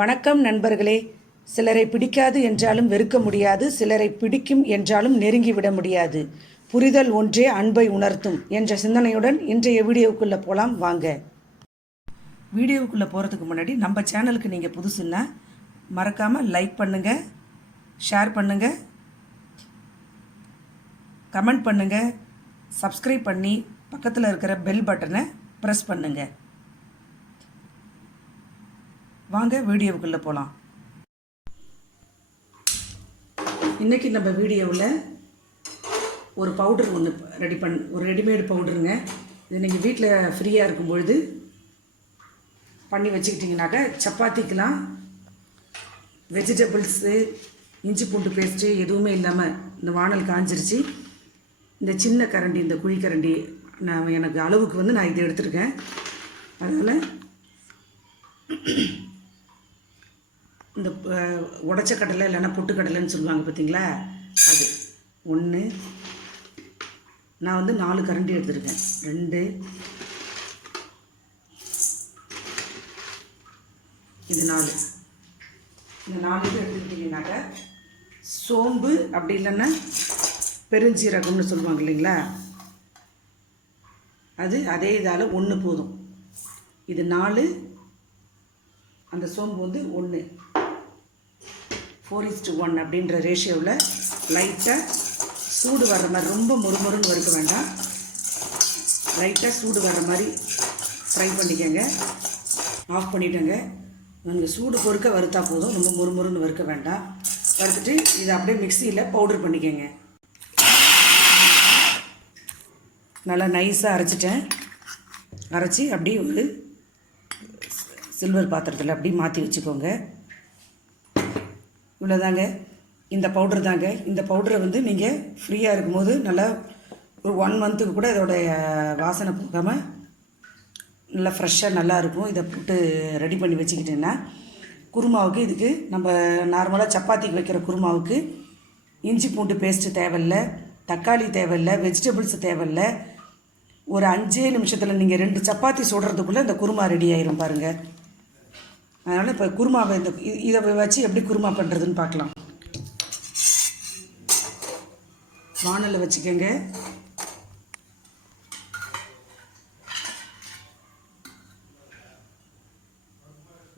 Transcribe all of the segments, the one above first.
வணக்கம் நண்பர்களே. சிலரை பிடிக்காது என்றாலும் வெறுக்க முடியாது, சிலரை பிடிக்கும் என்றாலும் நெருங்கிவிட முடியாது. புரிதல் ஒன்றே அன்பை உணர்த்தும் என்ற சிந்தனையுடன் இன்றைய வீடியோவுக்குள்ளே போகலாம் வாங்க. வீடியோவுக்குள்ளே போகிறதுக்கு முன்னாடி நம்ம சேனலுக்கு நீங்கள் புதுசுன்னா மறக்காமல் லைக் பண்ணுங்கள், ஷேர் பண்ணுங்கள், கமெண்ட் பண்ணுங்கள், சப்ஸ்கிரைப் பண்ணி பக்கத்தில் இருக்கிற பெல் பட்டனை ப்ரெஸ் பண்ணுங்கள். வாங்க வீடியோவுக்குள்ளே போகலாம். இன்றைக்கி நம்ம வீடியோவில் ஒரு பவுடர் ஒன்று ஒரு ரெடிமேடு பவுடருங்க. இது நீங்கள் வீட்டில் ஃப்ரீயாக இருக்கும் பொழுது பண்ணி வச்சுக்கிட்டிங்கனாக்கா சப்பாத்திக்கெலாம் வெஜிடபிள்ஸு, இஞ்சி பூண்டு பேஸ்ட்டு எதுவுமே இல்லாமல் இந்த வானல் காஞ்சிருச்சு. இந்த சின்ன கரண்டி, இந்த குழி கரண்டி எனக்கு அளவுக்கு நான் இதை எடுத்துருக்கேன். அதனால் இந்த உடச்ச கடலை இல்லைன்னா பொட்டுக்கடலைன்னு சொல்லுவாங்க பார்த்தீங்களா, அது ஒன்று. நான் 4 கரண்டி எடுத்துருக்கேன். 2, இது 4. இந்த 4 இது எடுத்துக்கிட்டிங்கனாக்கா சோம்பு, அப்படி இல்லைன்னா பெருஞ்சீரகம்னு சொல்லுவாங்க இல்லைங்களா, அது அதே இதால் 1 போதும். இது 4, அந்த சோம்பு 1, 4:1 அப்படின்ற ரேஷியோவில் லைட்டாக சூடு வர்ற மாதிரி, ரொம்ப மொறுமொறுன்னு வறுக்க வேண்டாம், லைட்டாக சூடு வர்ற மாதிரி ஃப்ரை பண்ணிக்கோங்க. ஆஃப் பண்ணிவிட்டேங்க. எனக்கு சூடு பொறுக்க வறுத்தா போதும், ரொம்ப மொறுமொறுன்னு வறுக்க வேண்டாம். வறுத்துட்டு இதை அப்படியே மிக்சியில் பவுடர் பண்ணிக்கோங்க. நல்லா நைஸாக அரைச்சிட்டேன். அரைச்சி அப்படியே ஒரு சில்வர் பாத்திரத்தில் அப்படியே மாற்றி வச்சுக்கோங்க. இவ்வளோதாங்க, இந்த பவுடர் தாங்க. இந்த பவுடரை நீங்கள் ஃப்ரீயாக இருக்கும்போது நல்லா ஒரு 1 மந்த்துக்கு கூட இதோடைய வாசனை போகாமல் நல்லா ஃப்ரெஷ்ஷாக நல்லாயிருக்கும். இதை போட்டு ரெடி பண்ணி வச்சுக்கிட்டேன்னா குருமாவுக்கு, இதுக்கு நம்ம நார்மலாக சப்பாத்திக்கு வைக்கிற குருமாவுக்கு இஞ்சி பூண்டு பேஸ்ட்டு தேவையில்லை, தக்காளி தேவையில்லை, வெஜிடபிள்ஸ் தேவையில்லை. ஒரு 5 நிமிஷத்தில் நீங்கள் 2 சப்பாத்தி சுடுறதுக்குள்ளே இந்த குருமா ரெடி ஆயிரும் பாருங்கள். அதனால் இப்போ குருமாவை இதை வச்சு எப்படி குருமா பண்ணுறதுன்னு பார்க்கலாம். வானலில் வச்சுக்கோங்க.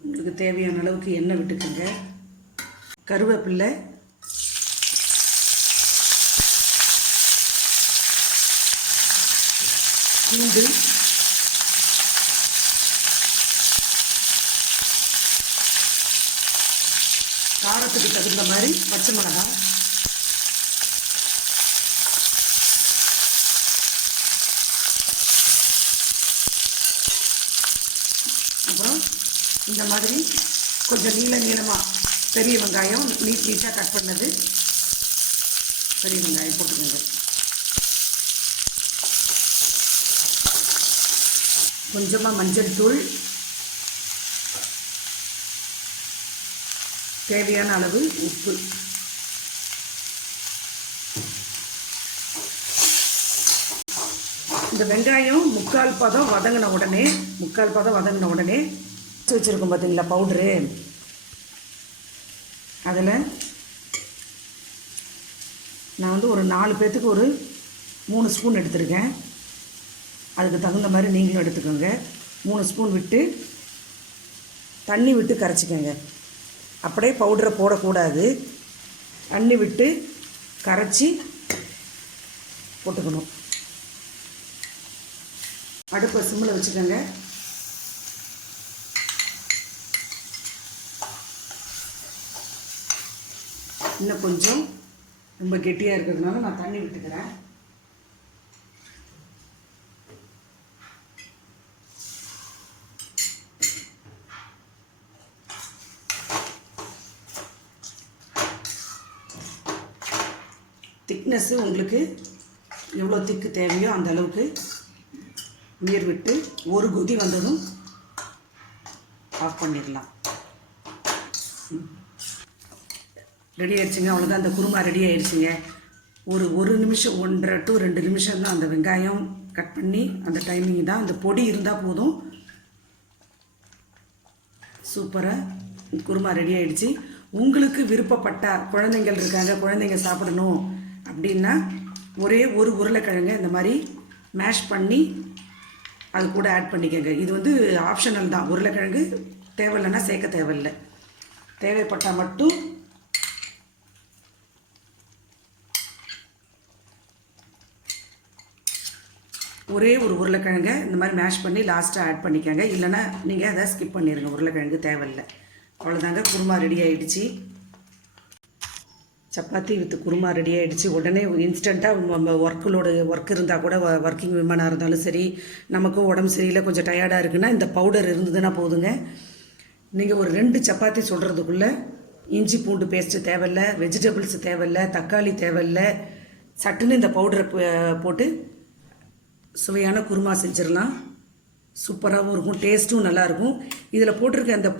உங்களுக்கு தேவையான அளவுக்கு எண்ணெய் விட்டுக்கோங்க. கருவேப்பிலை, பூண்டு, காரத்துக்கு தகுந்த மாதிரி பச்சை மிளகாய், அப்புறம் இந்த மாதிரி கொஞ்சம் நீளமாக பெரிய வெங்காயம் நீட்டாக கட் பண்ணது பெரிய வெங்காயம் போட்டுக்கோங்க. கொஞ்சமாக மஞ்சள் தூள், தேவையான அளவு உப்பு. இந்த வெங்காயம் முக்கால் பதம் வதங்கின உடனே வச்சுருக்கோம் பார்த்தீங்களா பவுட்ரு, அதில் நான் ஒரு 4 பேர்த்துக்கு ஒரு 3 ஸ்பூன் எடுத்துருக்கேன். அதுக்கு தகுந்த மாதிரி நீங்களும் எடுத்துக்கோங்க. 3 ஸ்பூன் விட்டு தண்ணி விட்டு கரைச்சிக்கோங்க. அப்படியே பவுடரை போடக்கூடாது, தண்ணி விட்டு கரைச்சி போட்டுக்கணும். அடுப்பை சிம்மில் வச்சுக்கோங்க. இன்னும் கொஞ்சம் ரொம்ப கெட்டியாக இருக்கிறதுனால நான் தண்ணி விட்டுக்கிறேன். திக்னஸ்ஸு உங்களுக்கு எவ்வளோ திக்கு தேவையோ அந்த அளவுக்கு நீர் விட்டு ஒரு கொதி வந்ததும் ஆஃப் பண்ணிடலாம். ரெடி ஆயிடுச்சுங்க. அவ்வளோதான், அந்த குருமா ரெடி ஆயிடுச்சுங்க. ஒரு நிமிஷம், 1.5 to 2 நிமிஷம் தான் அந்த வெங்காயம் கட் பண்ணி அந்த டைமிங் தான். அந்த பொடி இருந்தால் போதும். சூப்பராக குருமா ரெடி ஆகிடுச்சு. உங்களுக்கு விருப்பப்பட்டா குழந்தைங்கள் இருக்காங்க, குழந்தைங்க சாப்பிடணும் அப்படின்னா ஒரே ஒரு உருளைக்கிழங்க இந்த மாதிரி மேஷ் பண்ணி அது கூட ஆட் பண்ணிக்கோங்க. இது வந்து ஆப்ஷனல் தான். உருளைக்கிழங்கு தேவையில்லைன்னா சேர்க்க தேவையில்லை. தேவைப்பட்டால் மட்டும் ஒரே ஒரு உருளைக்கிழங்கை இந்த மாதிரி மேஷ் பண்ணி லாஸ்ட்டாக ஆட் பண்ணிக்கோங்க. இல்லைன்னா நீங்கள் அதை ஸ்கிப் பண்ணிடுங்க, உருளைக்கிழங்கு தேவையில்லை. அவ்வளோதாங்க, குருமா ரெடி ஆகிடுச்சு. சப்பாத்தி வித் குருமா ரெடி ஆகிடுச்சு. உடனே இன்ஸ்டண்ட்டாக நம்ம ஒர்க் இருந்தால் கூட, ஒர்க்கிங் விமனாக இருந்தாலும் சரி, நமக்கும் உடம்பு சரியில்லை, கொஞ்சம் டயர்டாக இருக்குன்னா இந்த பவுடர் இருந்ததுன்னா போதுங்க. நீங்கள் ஒரு 2 சப்பாத்தி சொல்கிறதுக்குள்ளே இஞ்சி பூண்டு பேஸ்ட்டு தேவையில்லை, வெஜிடபிள்ஸ் தேவையில்லை, தக்காளி தேவையில்லை. சட்டுன்னு இந்த பவுடரை போட்டு சுவையான குருமா செஞ்சிடலாம். சூப்பராகவும் இருக்கும், டேஸ்ட்டும் நல்லாயிருக்கும். இதில் போட்டிருக்க அந்த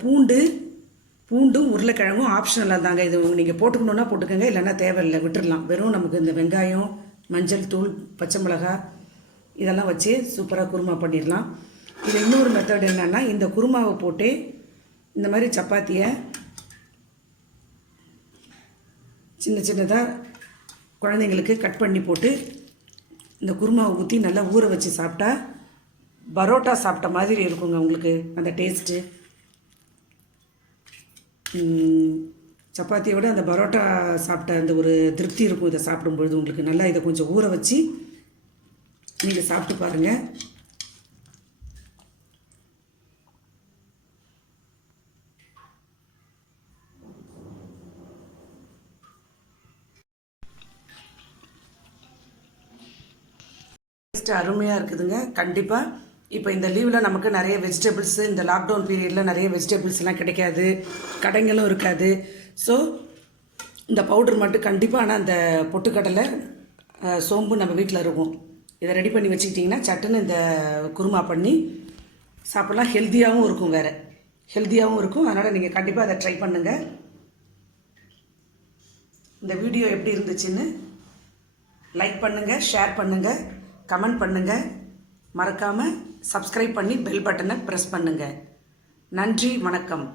பூண்டும் உருளைக்கிழங்கும் ஆப்ஷனலாக தாங்க. இது நீங்கள் போட்டுக்கணுன்னா போட்டுக்கோங்க, இல்லைன்னா தேவையில்லை, விட்டுடலாம். வெறும் நமக்கு இந்த வெங்காயம், மஞ்சள் தூள், பச்சை மிளகாய் இதெல்லாம் வச்சு சூப்பராக குருமா பண்ணிடலாம். இது இன்னொரு மெத்தட் என்னென்னா, இந்த குருமாவை போட்டு இந்த மாதிரி சப்பாத்தியை சின்ன சின்னதாக குழந்தைங்களுக்கு கட் பண்ணி போட்டு இந்த குருமாவை ஊற்றி நல்லா ஊற வச்சு சாப்பிட்டா பரோட்டா சாப்பிட்ட மாதிரி இருக்குங்க உங்களுக்கு அந்த டேஸ்ட்டு. சப்பாத்தியை விட அந்த பரோட்டா சாப்பிட்ட அந்த ஒரு திருப்தி இருக்கும் இதை சாப்பிடும்பொழுது உங்களுக்கு. நல்லா இதை கொஞ்சம் ஊற வச்சு நீங்கள் சாப்பிட்டு பாருங்கள். டேஸ்ட்டு அருமையாக இருக்குதுங்க. கண்டிப்பாக இப்போ இந்த லீவில் நமக்கு நிறைய வெஜிடபிள்ஸு, இந்த லாக்டவுன் பீரியடில் நிறைய வெஜிடபிள்ஸ்லாம் கிடைக்காது, கடைங்களும் இருக்காது. ஸோ இந்த பவுடர் மட்டும் கண்டிப்பாக, ஆனால் அந்த பொட்டுக்கடலை, சோம்பு நம்ம வீட்டில் இருக்கும். இதை ரெடி பண்ணி வச்சுக்கிட்டிங்கன்னா சட்டுன்னு இந்த குருமா பண்ணி சாப்பிட்லாம். ஹெல்த்தியாகவும் இருக்கும், வேறு ஹெல்த்தியாகவும் இருக்கும். அதனால் நீங்கள் கண்டிப்பாக அதை ட்ரை பண்ணுங்கள். இந்த வீடியோ எப்படி இருந்துச்சுன்னு லைக் பண்ணுங்கள், ஷேர் பண்ணுங்கள், கமெண்ட் பண்ணுங்கள். மறக்காமல் சப்ஸ்கிரைப் பண்ணி பெல் பட்டனை ப்ரெஸ் பண்ணுங்கள். நன்றி, வணக்கம்.